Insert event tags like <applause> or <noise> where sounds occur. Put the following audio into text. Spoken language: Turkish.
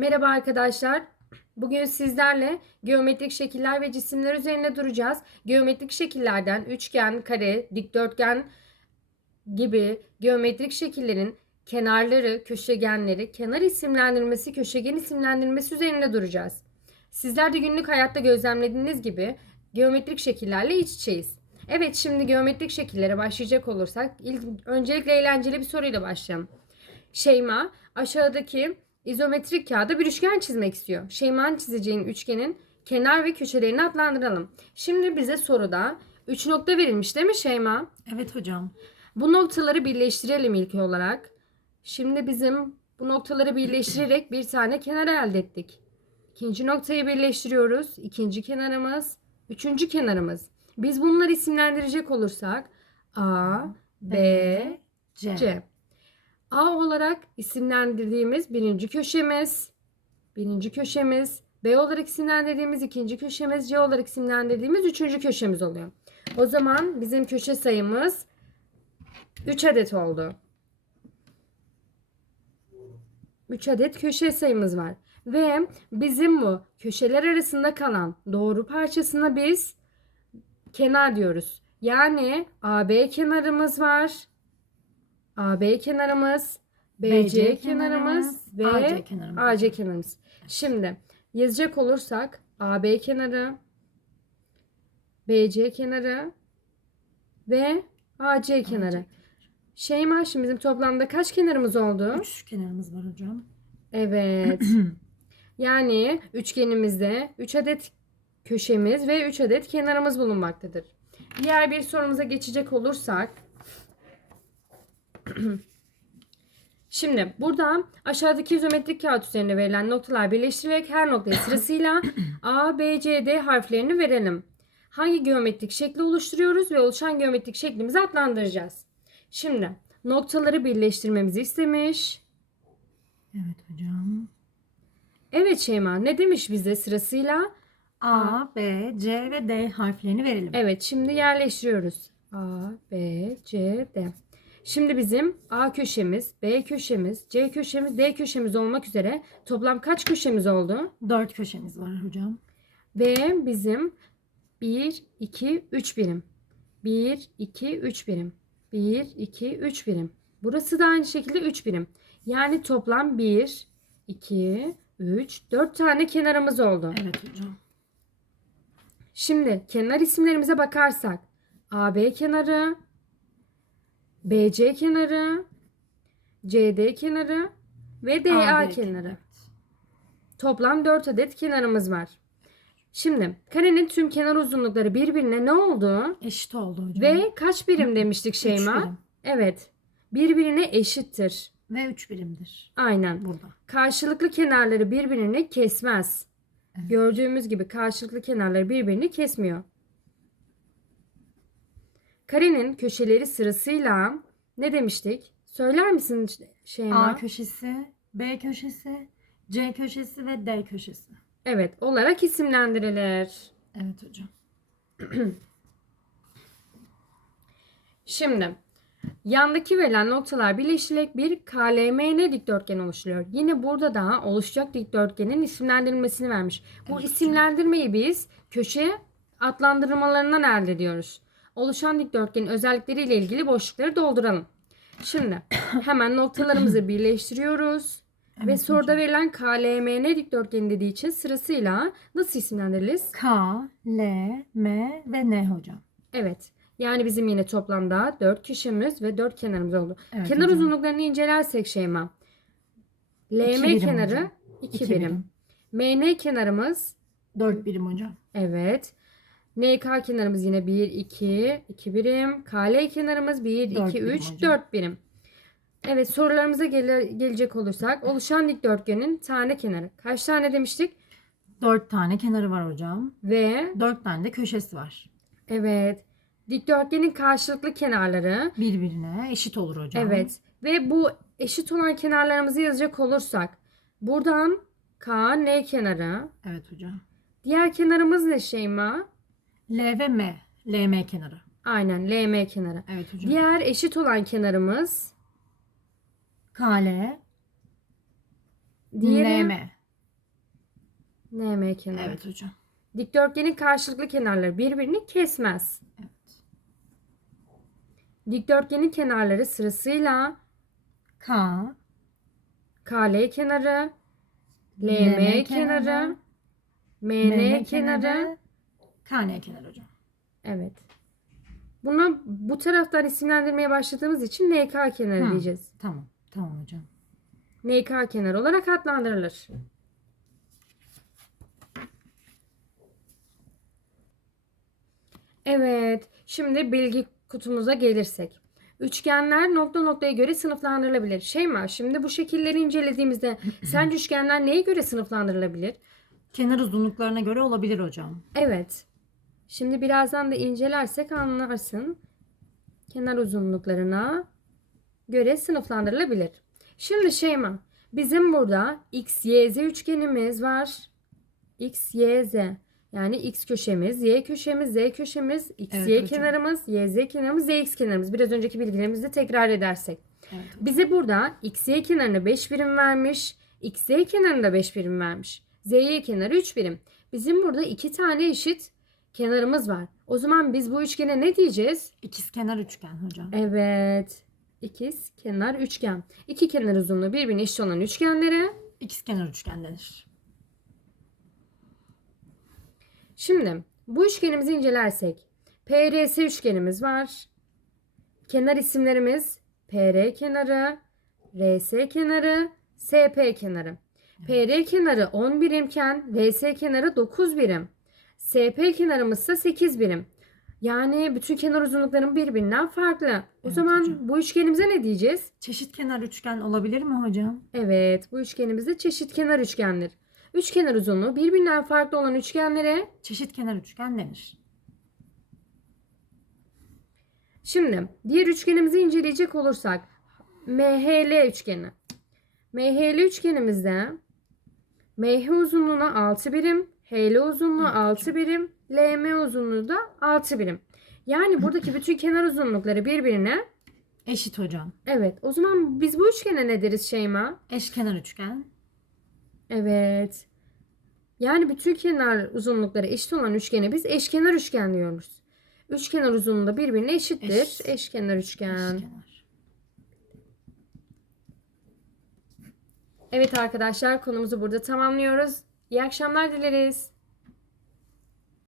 Merhaba arkadaşlar. Bugün sizlerle geometrik şekiller ve cisimler üzerine duracağız. Geometrik şekillerden üçgen, kare, dikdörtgen gibi geometrik şekillerin kenarları, köşegenleri, kenar isimlendirmesi, köşegen isimlendirmesi üzerine duracağız. Sizler de günlük hayatta gözlemlediğiniz gibi geometrik şekillerle iç içeyiz. Evet şimdi geometrik şekillere başlayacak olursak ilk, öncelikle eğlenceli bir soruyla başlayalım. Şeyma aşağıdaki izometrik kağıda bir üçgen çizmek istiyor. Şeyma'nın çizeceğin üçgenin kenar ve köşelerini adlandıralım. Şimdi bize soruda 3 nokta verilmiş değil mi Şeyma? Evet hocam. Bu noktaları birleştirelim ilk olarak. Şimdi bizim bu noktaları birleştirerek bir tane kenar elde ettik. İkinci noktayı birleştiriyoruz. İkinci kenarımız, üçüncü kenarımız. Biz bunları isimlendirecek olursak A, B, C. C. A olarak isimlendirdiğimiz birinci köşemiz, birinci köşemiz, B olarak isimlendirdiğimiz ikinci köşemiz, C olarak isimlendirdiğimiz üçüncü köşemiz oluyor. O zaman bizim köşe sayımız 3 adet oldu. 3 adet köşe sayımız var. Ve bizim bu köşeler arasında kalan doğru parçasına biz kenar diyoruz. Yani AB kenarımız var. AB kenarımız, BC, BC kenarımız kenarımız, ve AC kenarımız. AC kenarımız. Şimdi yazacak olursak AB kenarı, BC kenarı ve AC kenarı. Şeyma şimdi bizim toplamda kaç kenarımız oldu? Üç kenarımız var hocam. Evet. <clears throat> yani üçgenimizde 3 adet köşemiz ve 3 adet kenarımız bulunmaktadır. Diğer bir sorumuza geçecek olursak <clears throat> Şimdi burada aşağıdaki izometrik kağıt üzerinde verilen noktalar birleştirilerek her noktaya <clears throat> sırasıyla A, B, C, D harflerini verelim. Hangi geometrik şekli oluşturuyoruz ve oluşan geometrik şeklimizi adlandıracağız. Şimdi noktaları birleştirmemizi istemiş. Evet hocam. Evet Şeyma ne demiş bize sırasıyla? A, B, C ve D harflerini verelim. Evet şimdi yerleştiriyoruz. A, B, C, D. Şimdi bizim A köşemiz, B köşemiz, C köşemiz, D köşemiz olmak üzere toplam kaç köşemiz oldu? Dört köşemiz var hocam. Ve bizim 1, 2, 3 birim. 1, 2, 3 birim. 1, 2, 3 birim. Burası da aynı şekilde 3 birim. Yani toplam 1, 2, 3, 4 tane kenarımız oldu. Evet hocam. Şimdi kenar isimlerimize bakarsak AB kenarı, BC kenarı, CD kenarı ve DA AD kenarı. Toplam 4 adet kenarımız var. Şimdi karenin tüm kenar uzunlukları birbirine ne oldu? Eşit oldu hocam. Ve kaç birim demiştik Üç Şeyma? birim. Evet. Birbirine eşittir. Ve üç birimdir. Aynen. Burada. Karşılıklı kenarları birbirini kesmez. Gördüğümüz gibi karşılıklı kenarları birbirini kesmiyor. Karenin köşeleri sırasıyla ne demiştik? Söyler misin Şeyma? A köşesi, B köşesi, C köşesi ve D köşesi. Evet, olarak isimlendirilir. Evet hocam. <clears throat> Şimdi yandaki verilen noktalar birleştirilerek bir KLMN dikdörtgen oluşturuyor. Yine burada da oluşacak dikdörtgenin isimlendirilmesini vermiş. Bu Evet isimlendirmeyi biz köşe adlandırmalarından elde ediyoruz. Oluşan dikdörtgenin özellikleriyle ilgili boşlukları dolduralım. Şimdi <coughs> hemen noktalarımızı birleştiriyoruz. Ve Evet soruda hocam. verilen KLMN dikdörtgeni dediği için sırasıyla nasıl isimlendiririz? K, L, M ve N hocam. Evet. Yani bizim yine toplamda 4 köşemiz ve 4 kenarımız oldu. Evet Kenar hocam. uzunluklarını incelersek Şeyma. LM birim kenarı hocam. 2 İki birim. MN kenarımız Dört birim hocam. evet. NK kenarımız yine 1 2 2 birim. KL kenarımız 1 Dört 2 birim 3 hocam. 4 birim. Evet sorularımıza gele- gelecek olursak oluşan dikdörtgenin tane kenarı. Kaç tane demiştik? Dört tane kenarı var hocam. Ve Dört tane de köşesi var. evet dikdörtgenin karşılıklı kenarları Birbirine eşit olur hocam. Evet. Ve bu eşit olan kenarlarımızı yazacak olursak buradan K, N kenarı. Evet hocam. Diğer kenarımız ne Şeyma? L ve M. LM kenarı. Aynen LM kenarı. Evet hocam. Diğer eşit olan kenarımız KL, diğeri LM. NM kenarı. Evet hocam. Dikdörtgenin karşılıklı kenarları birbirini kesmez. Evet. Dikdörtgenin kenarları sırasıyla K, KL kenarı, LM LM kenarı, kenarı, MN kenarı. KN kenarı hocam. Evet. Bunu bu taraftan isimlendirmeye başladığımız için NK kenarı diyeceğiz. Tamam. Tamam hocam. NK kenarı olarak adlandırılır. Evet, şimdi bilgi kutumuza gelirsek. Üçgenler nokta noktaya göre sınıflandırılabilir. Şeyma, şimdi bu şekilleri incelediğimizde <clears throat> sence üçgenler neye göre sınıflandırılabilir? Kenar uzunluklarına göre olabilir hocam. Evet. Şimdi birazdan da incelersek anlarsın. Kenar uzunluklarına göre sınıflandırılabilir. Şimdi Şeyma, bizim burada x, y, z üçgenimiz var. x, y, z. Yani x köşemiz, y köşemiz, z köşemiz, x, Evet y hocam. kenarımız, y, z kenarımız, z, x kenarımız. Biraz önceki bilgilerimizi tekrar edersek. Evet. Bize burada x, y kenarına 5 birim vermiş. X, y kenarına 5 birim vermiş. Z, y kenarı 3 birim. Bizim burada iki tane eşit kenarımız var. O zaman biz bu üçgene ne diyeceğiz? İkizkenar üçgen hocam. Evet. İkiz kenar üçgen. İki kenar uzunluğu birbirine eşit olan üçgenlere. İkizkenar üçgen denir. Şimdi bu üçgenimizi incelersek. PRS üçgenimiz var. Kenar isimlerimiz PR kenarı, RS kenarı, SP kenarı. PR kenarı 10 birimken RS kenarı 9 birim. SP kenarımız ise 8 birim. Yani bütün kenar uzunlukların birbirinden farklı. O Evet zaman hocam. bu üçgenimize ne diyeceğiz? Çeşit kenar üçgen olabilir mi hocam? Evet, bu üçgenimiz de çeşit kenar üçgendir. Üçkenar uzunluğu birbirinden farklı olan üçgenlere Çeşit kenar üçgen denir. Şimdi diğer üçgenimizi inceleyecek olursak MHL üçgeni. MHL üçgenimizde MH uzunluğuna 6 birim, HL uzunluğu Evet. 6 birim, LM uzunluğu da 6 birim. Yani buradaki bütün kenar uzunlukları birbirine Eşit hocam. evet. O zaman biz bu üçgene ne deriz Şeyma? Eşkenar üçgen. Evet. Yani bütün kenar uzunlukları eşit olan üçgene biz eşkenar üçgen diyoruz. Üçkenar uzunluğu da birbirine eşittir. Eşit. Eşkenar üçgen. Eşkenar. Evet arkadaşlar konumuzu burada tamamlıyoruz. İyi akşamlar dileriz.